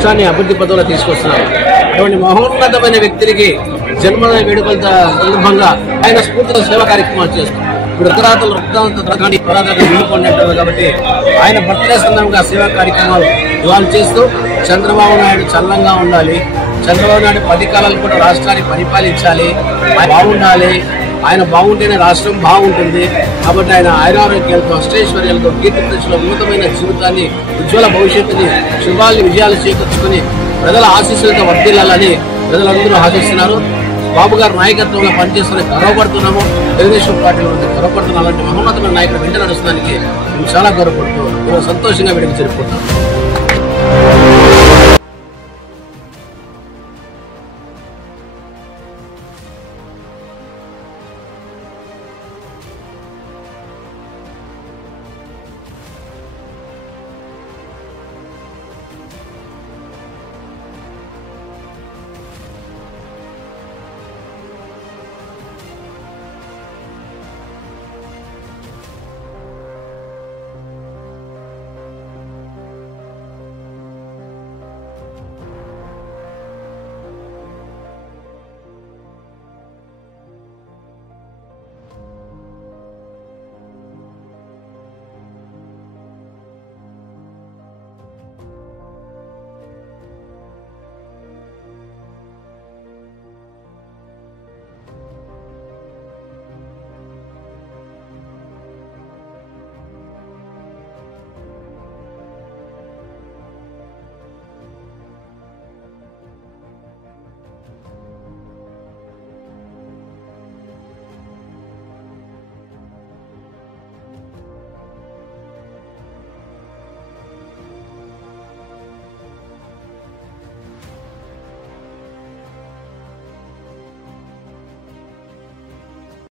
రాష్ట్రాన్ని అభివృద్ధి పథంలో తీసుకొస్తున్నారు. అటువంటి మహోన్నతమైన వ్యక్తికి జన్మదిన వేడుకల సందర్భంగా ఆయన స్ఫూర్తితో సేవా కార్యక్రమాలు చేస్తారు. ఇప్పుడు ఉత్తరాతలు రక్తాన్ని నిలుపుకున్నట్టు కాబట్టి ఆయన బర్త్డే సందర్భంగా సేవా కార్యక్రమాలు ఇవాళ చేస్తూ చంద్రబాబు నాయుడు చల్లంగా ఉండాలి, చంద్రబాబు నాయుడు 10 కాలాలు కూడా రాష్ట్రాన్ని పరిపాలించాలి, బాగుండాలి, ఆయన బాగుంటేనే రాష్ట్రం బాగుంటుంది. కాబట్టి ఆయన ఆరోగ్యాలతో అష్టైశ్వర్యాలతో కీర్తి ప్రతిష్టలో ఉన్నతమైన జీవితాన్ని, ఉజ్వల భవిష్యత్తుని, శుభాల్ని, విజయాలు చేకూర్చుకుని ప్రజల ఆశీస్సులతో వర్ధిల్లాలని ప్రజలందరూ ఆశిస్తున్నారు. బాబు గారి నాయకత్వంలో పనిచేస్తున్న గర్వపడుతున్నాము. తెలుగుదేశం పార్టీలో గర్వపడుతున్న అలాంటి మహోన్నతమైన నాయకుడు వెంట నడుస్తానికి మేము చాలా గౌరవపడుతూ సంతోషంగా వీడికి జరుపుకుంటాం.